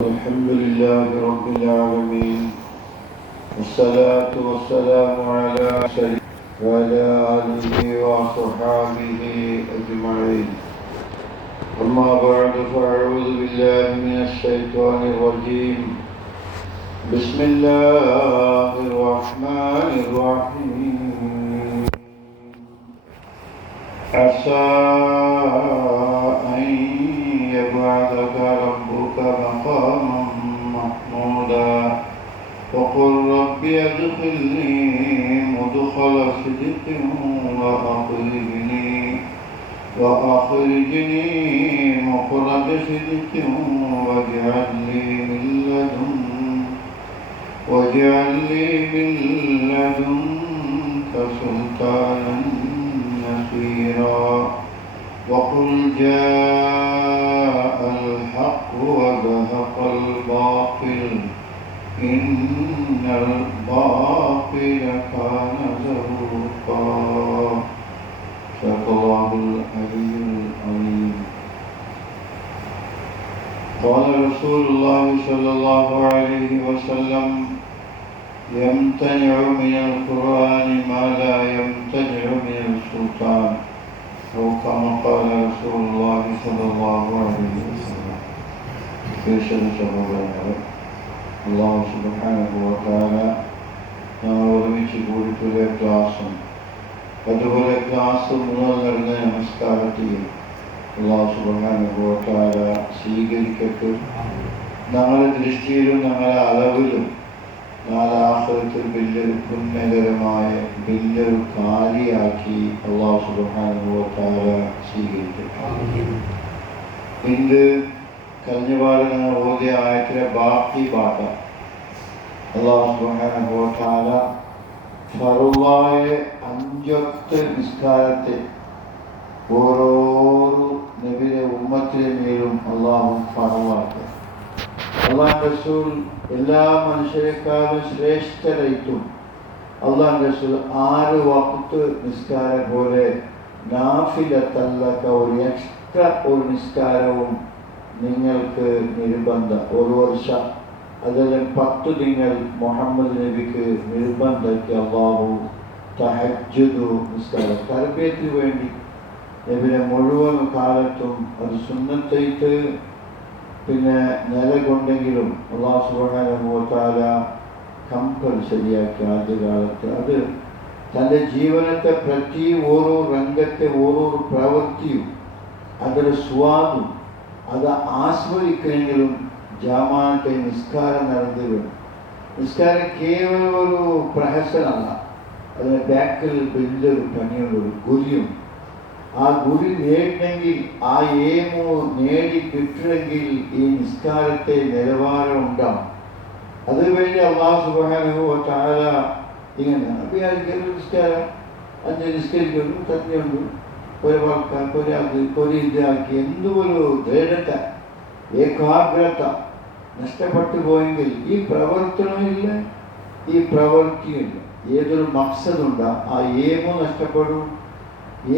الحمد لله رب العالمين والصلاة والسلام على سيدنا وعلى آله وصحبه أجمعين. أما بعد فأعوذ بالله من الشيطان الرجيم. بسم الله الرحمن الرحيم. عسى أن يبعثك ربك مقاما محمودا وقل رب ادخلني مدخل صدق وأخرجني مخرج صدق واجعل لي من لدنك سلطانا نصيرا. وقل جاء الحق وزهق الباطل إن الباطل كان زهوقا. صدق الله العلي العظيم. قال رسول الله صلى الله عليه وسلم يمتنع من القرآن ما لا يمتنع من السلطان أو كما قال رسول الله صلى الله عليه وسلم. അല്ലാഹു സുബ്ഹാനഹു വ തആല ഒരുമിച്ച് കൂടിയിട്ടുള്ള ക്ലാസും അതുപോലെ ക്ലാസ് മുഴുവൻ നടന്ന നമസ്കാരത്തെയും അല്ലാഹു സുബ്ഹാനഹു വ തആല സ്വീകരിക്കട്ടെ. ഞങ്ങളുടെ ദൃഷ്ടിയിലും ഞങ്ങളുടെ അളവിലും നാളെ ആഖിറത്തിൽ വലിയൊരു പുണ്യകരമായ വലിയൊരു കാര്യമാക്കി അല്ലാഹു സുബ്ഹാനഹു വ തആല സ്വീകരിക്കട്ടെ. ഇന്ന് കഴിഞ്ഞ പാട് ഞങ്ങൾ ഓതിയ ആയത്തിലെ ബാക്കി പാട്ട് അല്ലാഹു സുബ്ഹാനഹു വ തആല ഫർളായ 5 വക്ത് നിസ്കാരത്തെ ഓരോ നബിയുടെ ഉമ്മത്തിലെ മേലും അല്ലാഹു ഫർളാക്കി. അല്ലാഹു റസൂൽ എല്ലാ മനുഷ്യരെക്കാളും ശ്രേഷ്ഠരായിട്ടും അല്ലാഹു റസൂൽ 6 വക്ത് നിസ്കാരം പോലെ നാഫിലത്തല്ലക്ക ഒരു എക്സ്ട്രാ ഒരു നിസ്കാരവും നിങ്ങൾക്ക് നിർബന്ധം. ഒരു വർഷം അതെല്ലാം 10 നിങ്ങൾ മുഹമ്മദ് നബിക്ക് നിർബന്ധമാക്കി അല്ലാഹു തഹജ്ജുദ് നിസ്കാരം തർബിയത്തിന് വേണ്ടി നബിയുടെ മുഴുവൻ കാലത്തും അത് സുന്നത്തായിട്ട് പിന്നെ നിലകൊണ്ടെങ്കിലും അല്ലാഹു സുബ്ഹാനഹു വ തആല കമ്പൽസറിയാക്കി ആദ്യകാലത്ത്. അത് തൻ്റെ ജീവനത്തെ പ്രതി ഓരോ രംഗത്തെ ഓരോ പ്രവൃത്തിയും അതിൻ്റെ സ്വാദും അത് ആസ്വദിക്കണമെങ്കിലും ജമാഅത്തെ നിസ്കാരം നടന്നു വേണം. നിസ്കാരം കേവലം ഒരു പ്രഹസനമല്ല, അതിന് ബാക്കിൽ വലിയൊരു പണിയുണ്ട്, ഒരു ഗുരിയുണ്ട്. ആ ഗുരി നേടണമെങ്കിൽ ആ ഏമോ നേടി കിട്ടണമെങ്കിൽ ഈ നിസ്കാരത്തെ നിലവാരം ഉണ്ടാവും. അതുവഴി അല്ലാഹു സുബ്ഹാനഹു വ തആല ഇങ്ങനെ നിസ്കാരം 5 നിസ്കരിക്കുന്നു, തന്നെയുണ്ട് ഒരു വാക്ക് ഒരു ഇതാക്കി എന്തൊരു ദൃഢത ഏകാഗ്രത നഷ്ടപ്പെട്ടു പോയെങ്കിൽ ഈ പ്രവർത്തനമില്ല, ഈ പ്രവൃത്തിയില്ല. ഏതൊരു മക്സദുണ്ടോ ആ ഏമോ നഷ്ടപ്പെടും.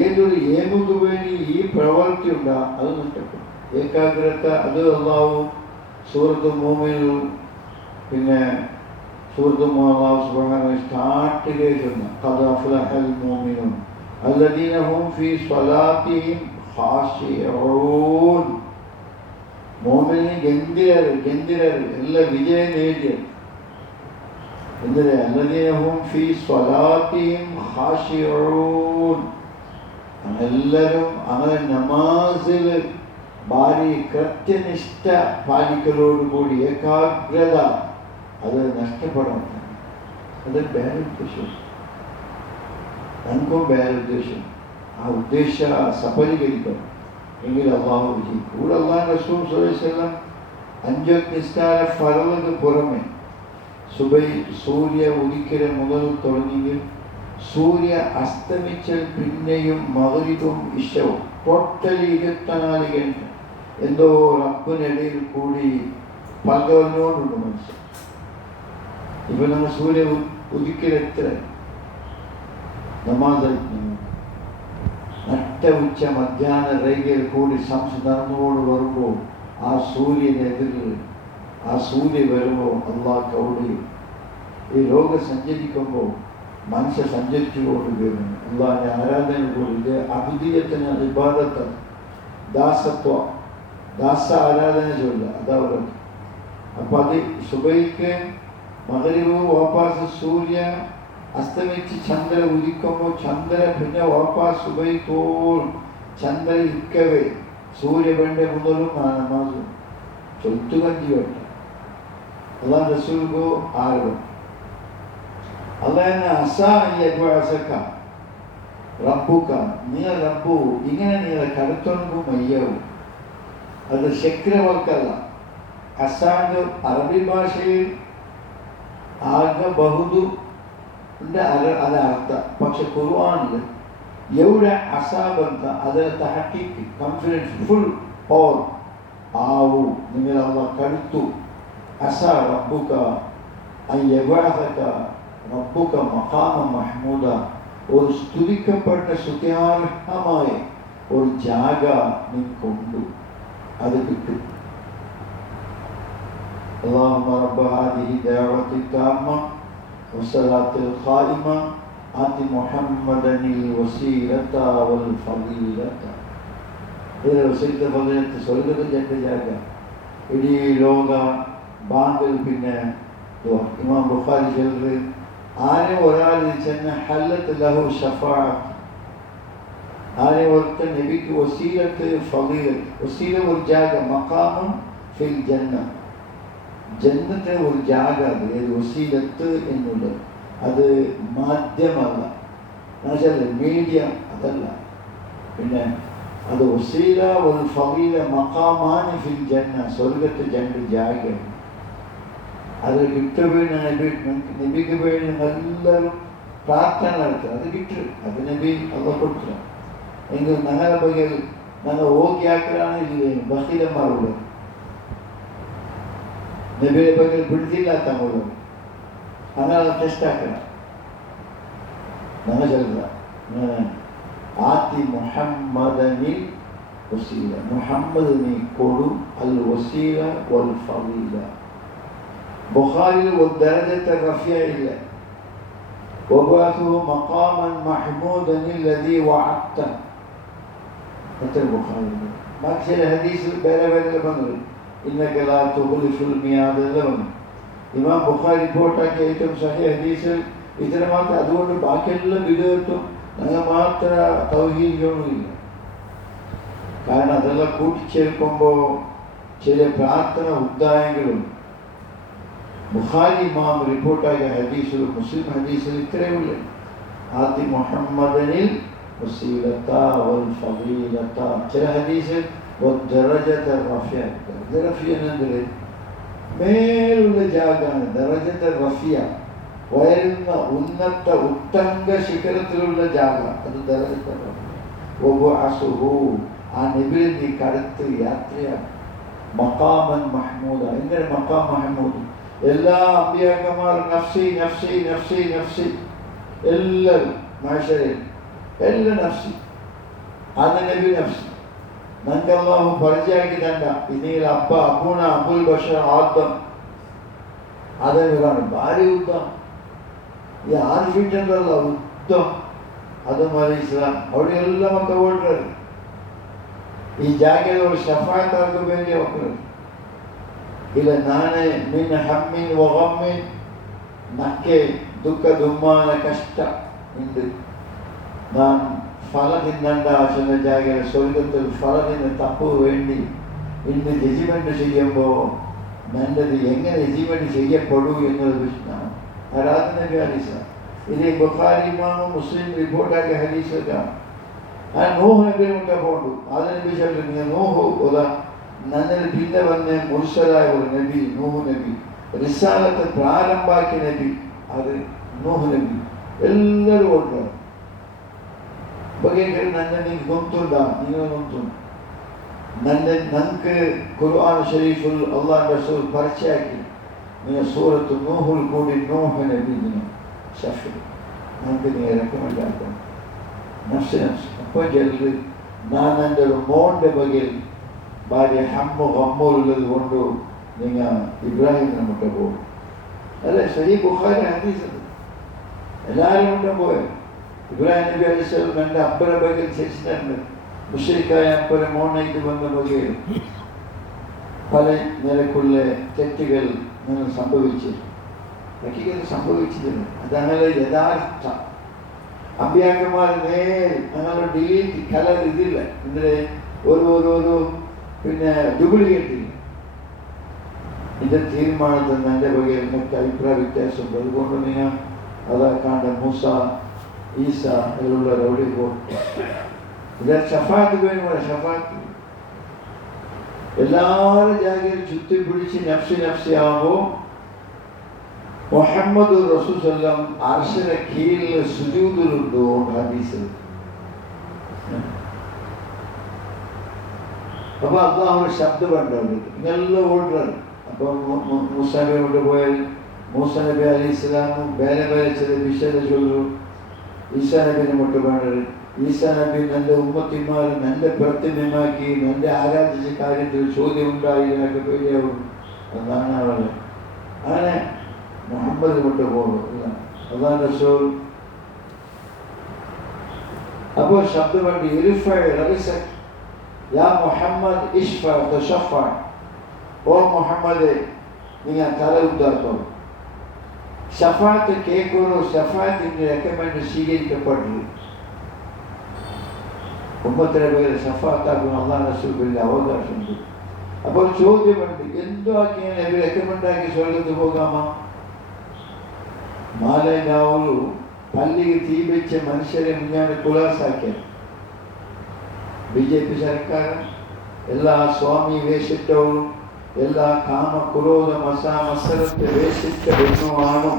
ഏതൊരു ഏമുക്ക് വേണ്ടി ഈ പ്രവൃത്തി ഉണ്ടോ അത് നഷ്ടപ്പെടും. ഏകാഗ്രത അത് അല്ലാഹു സൂറത്തുൽ മുഅ്മിനൂൻ പിന്നെ സൂറത്തുൽ അല്ലാഹു സുബ്ഹാനഹു സ്റ്റാർട്ടിലെ ചൊന്ന ഖദ് അഫ്ലഹൽ മുഅ്മിനൂൻ الذين هم في صلاتهم خاشعون. മുഅ്മിനീൻ ഗംഭീരർ എല്ലാ വിജയം നേടിയത് എന്തിനാ? الذين هم في صلاتهم خاشعون. എല്ലാവരും അങ്ങനെ നമാസിൽ ഭാരി കൃത്യനിഷ്ഠ പാലിക്കലോടുകൂടി ഏകാഗ്രത അത് നഷ്ടപ്പെടണം. അത് വേറെ നമുക്കും വേറെ ഉദ്ദേശം. ആ ഉദ്ദേശ സഫലീകരിക്കണം എങ്കിൽ അല്ലാഹു വിജയിക്കും. കൂടെ അല്ലാഹു റസൂൽ സ്വല്ലല്ലാഹു അലൈഹി വസല്ലം 5 നിസ്കാര ഫർളിന് പുറമെ സൂര്യ ഉദിക്കൽ മുതൽ തുടങ്ങി സൂര്യ അസ്തമിച്ചാൽ പിന്നെയും മഗ്രിബും ഇശവും ടോട്ടലി 24 ഗണ്ട എന്തോ റബ്ബിനിടയിൽ കൂടി പകർന്നുകൊണ്ടുണ്ട് മനുഷ്യൻ. ഇപ്പൊ നമ്മൾ സൂര്യ ഉദിക്കൽ എത്ര നമാസ് നട്ട ഉച്ച മധ്യാഹ്ന രേഖയിൽ കൂടി നടന്നുകൊണ്ട് വരുമ്പോൾ ആ സൂര്യനെതിരിൽ ആ സൂര്യ വരുമ്പോൾ അള്ളാഹ് കൗടിയും ഈ ലോകം സഞ്ചരിക്കുമ്പോൾ മനുഷ്യ സഞ്ചരിച്ചു കൊണ്ടുവരുന്നു. അള്ളാഹിന്റെ ആരാധന പോലെ ഇത് അബുദിയത്തിന് ഇബാദത്ത്, ദാസത്വ, ദാസ ആരാധന ചൊല്ല അതവിടെ. അപ്പൊ അത് സുബൈക്ക് മഗ്‌രിബ് വാപ്പാസ് സൂര്യ അസ്തമിച്ച് ചന്ദ്ര ഉദിക്കുമ്പോൾ ചന്ദ്ര പിന്നെ വാപ്പാസ് സുബൈത്തോൾ ചന്ദ്ര ഇക്കവേ സൂര്യ വേണ്ട മുതലും നമാസും ചൊത്തുകഞ്ചി വേണ്ട അള്ളാഹ് റസൂൽക്കോ ആരും അള്ളാഹ് അസാക്ക റബ്ബുക്ക നീ റബ്ബു ഇങ്ങനെ നീ കടത്തൊന്നും മയ്യാവും. അത് ശക്രവർക്കല്ല. അസാന്റെ അറബി ഭാഷയിൽ ആകെ ബഹുദു അത് അർത്ഥം. പക്ഷെ ഖുർആനിൽ എവിടെ അസാബന്ത അതിന് തഹക്കീക്ക് കോൺഫിഡൻസ് ഫുൾ ഓർ ആവൂ നിങ്ങൾ അള്ളാഹ് കടുത്തു. അസാ റബ്ബുക അൻ യബ്അസക റബ്ബുക മഖാമ മഹ്മൂദ ഒരു സ്തുതിക്കപ്പെട്ട സ്തുത്യാർഹമായ ഒരു ജാഗ നീ കൊണ്ടു അത് കിട്ടും. اللهم رب هذه الدعوة التامة والصلاة القائمة آت محمدا الوسيلة والفضيلة. إذا وسيلة فضيلة സ്വർഗ്ഗത്തിൽ ജന്മ ജാഗ ഇടീ ലോക ബാങ്കിൽ പിന്നെ ഇമാം ബുഖാരി ചൊല്ല് ആരെ ഒരാൾ ചെന്ന് ഹല്ലത്ത് ലഹു ഷഫാഅത്ത് ആരെ ഒരുത്ത നബിക്ക് വസീലത്ത് ഫളീലത്ത്. വസീല ഒരു ജാഗ മഖാമുൻ ഫിൽ ജന്ന ജന്നത്തെ ഒരു ജാഗ. അത് ഏത് വസീലത്ത് എന്നുള്ളത് അത് മാധ്യമല്ല, മീഡിയം അതല്ല. പിന്നെ അത് വസീല ഒരു ഫളീല മഖാമാനി ഫിൽ ജന്ന സ്വർഗത്തെ രണ്ട് ജാഗ. അത് കിട്ടുവേണ്ടി നബിക്ക് വേണ്ടി എല്ലാവരും പ്രാർത്ഥന നടത്തുക. അത് കിട്ടും. അത് നബി അള്ളാഹ് കൊടുക്കുക. എങ്കിൽ ഞങ്ങളുടെ ബഗൽ ഞങ്ങൾ ഓക്കെ ആക്കലാണ് ഇല്ലേ ബഹീലന്മാരുള്ളത്. നബിയുടെ ബഗൽ പിടിച്ചില്ലാത്ത ഉള്ളത് അങ്ങനെ ടെസ്റ്റ് ആക്കണം. ഞങ്ങൾ ചെല്ലുക ആത്തി മുഹമ്മദനിൽ വസീല മുഹമ്മദ് നീ കൊടു അൽ വസീല വൽ ഫളീല. ബുഖാരിയിൽ والدرجة الرفيع إلا وبعثه مقاما محمودا الذي وعدته. مثل البخاري ما كشل حديث بلا بلا بنقول إنك لا تخلف الميعاد لهم. ഇമാം ബുഖാരി റിപ്പോർട്ടാക്കിയ ഏറ്റവും സഹീഹ് ഹദീസ് ഇത്ര മാത്രം. അതുകൊണ്ട് ബാക്കിയെല്ലാം വിധേയത്വം ഞങ്ങൾ മാത്രം തൗഹീദൊന്നുമില്ല. കാരണം അതെല്ലാം കൂട്ടിച്ചേർക്കുമ്പോൾ ചില പ്രാർത്ഥന ഉദ്ധായങ്ങളുണ്ട്. ബുഖാരി ഇമാം റിപ്പോർട്ടാക്കിയ ഹദീസിൽ മുസ്ലിം ഹദീസിൽ ഇത്രയുമില്ല. ആത്തി മുഹമ്മദനിൽ വസീലത വൽ ഫളീലത. ചില ഹദീസിൽ വദ്ദറജത റഫിയ. റഫിയ എന്നത് മേലുള്ള ജാഗാണ്. ദറജത റഫിയ ഉയരുന്ന ഉന്നത ഉത്തംഗ ശിഖരത്തിലുള്ള ജാഗ. അത് ദറജത റഫിയ. വബഅസുഹു ആ നബിയെ നീ കടത്ത് യാത്രയാണ്. മഖാമൻ മഹ്മൂദ. എങ്ങനെ മഖാം മഹ്മൂദ്? എല്ലാ അമ്പിയാക്കന്മാരും നഫ്സി നഫ്സി നഫ്സി നഫ്സി എല്ലാവരും മാഷരയിൽ എല്ലാം നഫ്സി. അത് നബി നഫ്സി. ഞങ്ങൾക്ക് അല്ലാഹു പരിചയമാക്കി തന്ന ഇനിയിൽ അബ്ബ അബൂന അബുൽ ബഷർ ആദം അതാണ് ഭാര്യ യുദ്ധം. ഈ 6 ഫീറ്റ് ഉണ്ടല്ലോ യുദ്ധം. അതും അലൈഹിസ്സലാം അവിടെ എല്ലാം ഒക്കെ ഓടുന്നത്. ഈ ജാഗ്രത ഒരു ഷഫാഅത്ത് വേണ്ടി വെക്കുന്നത്. ഇല്ല നാനെ മിൻ ഹമ്മിൻ വഗമ്മിൻ നക്കെ ദുഃഖ ദുമ്മാന കഷ്ട ഉണ്ട്. നാം ഫല തിന്നണ്ട ചെന്ന ജാഗ്രത സ്വർഗത്തിൽ ഫലത്തിന് തപ്പ് വേണ്ടി ഇന്ന് ജഡ്ജ്മെന്റ് ചെയ്യുമ്പോൾ നല്ലത് എങ്ങനെ ജഡ്ജ്മെന്റ് ചെയ്യപ്പെടൂ എന്നത് വിഷയമാണ്. ആരാധന ഹദീസ് ഇത് ബുഖാരി ഇമാമും മുസ്ലിം റിപ്പോർട്ടാക്കിയ ഹദീസാണ്. ആ നൂഹ് നബിയെ മുന്നേ പോകണ്ടു. അതിന് വിഷയത്തിൽ നൂഹ് നന്നിൽ പിന്നെ വന്ന മുർസലായ ഒരു നബി നൂഹ് നബി. റിസാലത്തെ പ്രാരംഭാക്കിയ നബി അത് നൂഹ് നബി. എല്ലാവരും ഓടുന്നത് ಬಗೆಗಳು ನನ್ನ ನಿಂಗೆ ಗೊತ್ತುಂಡ ನೀನು ಗೊತ್ತು ನನ್ನ ನಂಗೆ ಕುರ್ಆನ್ ಶರೀಫುಲ್ ಅಲ್ಲಾಹ್ ರಸೂಲ್ ಪರಿಚಯ ಆಗಿ ನೀನು ಸೂರತ್ತು ನೂಹುಲ್ ಕೂಡಿ ನೂಹ್ ನಬಿ ನೀನು ಶಫಿ ನಂಗೆ ನೀ ರೆಕಮೆಂಡ್ ಆಗ್ತಾನೆ ನಫ್ಸಿ ನಫ್ಸಿ ಅಪ್ಪ ಜಲ್ರಿ ನಾನಂದರು ಮೋಂಡೆ ಬಗೆ ಬಾರಿ ಹಮ್ಮು ಗಮ್ಮುಳ್ಳದು ಕೊಂಡು നിങ്ങൾ ഇബ്രാഹിമിനെ മുട്ട പോകും. അല്ലെ സഹീഹ് ബുഖാരി ഹദീസ് അത്. എല്ലാവരും മുട്ട പോയത് ഇബ്രാഹിം നബി അലൈഹി സ്വലം എൻ്റെ അപ്പനെ ബകയിൽ ചേച്ചിട്ടുണ്ട്. മുശ്രിക്കായ അപ്പനെ മോണായിട്ട് വന്ന ബകയിൽ പല നിലക്കുള്ള തെറ്റുകൾ നിങ്ങൾ സംഭവിച്ചു. ഹക്കീക്കത്ത് സംഭവിച്ചിരുന്നു. അതങ്ങനെ യഥാർത്ഥ അമ്പ്യാക്കന്മാർ നേരെ അങ്ങനെ ഡിലീറ്റ് കലർ ഇതില്ല. ഇതിൻ്റെ ഓരോ പിന്നെ ഡ്യൂപ്ലിക്കേറ്റ് ഇല്ല. എൻ്റെ തീരുമാനത്തിൽ നിന്ന് എൻ്റെ വകയിൽ മറ്റ് അഭിപ്രായ വ്യത്യാസമുണ്ട്. അതുകൊണ്ട് നിങ്ങൾ അതാക്കാണ്ട് മൂസ ഈസ അതിലുള്ള റൗഡി പോകും. ഇത് ഷഫാത്ത് വേണം. ഷഫാത്ത് എല്ലാവരും ജാഗ്രത ചുറ്റി പിടിച്ച് നഫ്സി ആകുമ്പോൾ മുഹമ്മദ് റസൂൽ സല്ലം അർശിന്റെ കീഴിൽ സുജൂദിലുണ്ടോ ഹദീസിൽ. അപ്പൊ അള്ളാഹുവിന്റെ ശബ്ദം ഉണ്ടാവും. നല്ല ഓർഡറാണ്. അപ്പൊ മൂസ നബി കൊണ്ടുപോയാൽ മൂസ നബി അലൈഹി ഇസ്ലാമും വേറെ ചില വിഷയം ചൊല്ലും. ഈസാ നബിനെ മുട്ടുപാടൽ. ഈസാ നബി നല്ല ഉമ്മത്തിമാർ നല്ല പ്രതിമയാക്കി നല്ല ആരാധിച്ച കാര്യത്തിൽ ചോദ്യം ഉണ്ടായി എന്നൊക്കെ പേടിയാവും. അതാണ് അവള് അങ്ങനെ മുഹമ്മദ് കൊണ്ട് പോകുന്നു. അതാണ് റസൂൽ. അപ്പോൾ ശബ്ദമുണ്ട് യാ മുഹമ്മദ് ഇഷ്ഫ തശഫ. ഓ മുഹമ്മദ് നിങ്ങൾ തല ഉദ്ധാത്തോളൂ. ഷഫാത്ത് കേൾക്കോളൂ. ഷഫാത്തിന്റെ റെക്കമെൻഡ് സ്വീകരിക്കപ്പെട്ടു. ഉമ്മത്തിനെ പേര് ഷഫാത്താക്കും അള്ളാഹ് റസൂലിന്റെ അവകാശമുണ്ട്. അപ്പോൾ ചോദ്യമുണ്ട്, എന്തോ ആക്കിയാണ് ഇവർ റെക്കമെൻഡാക്കി സ്വർഗത്ത് പോകാമോ? മാലയാവൂ പള്ളിക്ക് തീ വെച്ച മനുഷ്യരെ മുന്നാണ് കുലാസാക്കിയ BJP സർക്കാർ. എല്ലാ സ്വാമി വേഷിട്ടവും എല്ലാ കാമ ക്രോധ മസാമസരത്തെ വേഷിച്ച ബന്ധുവാണോ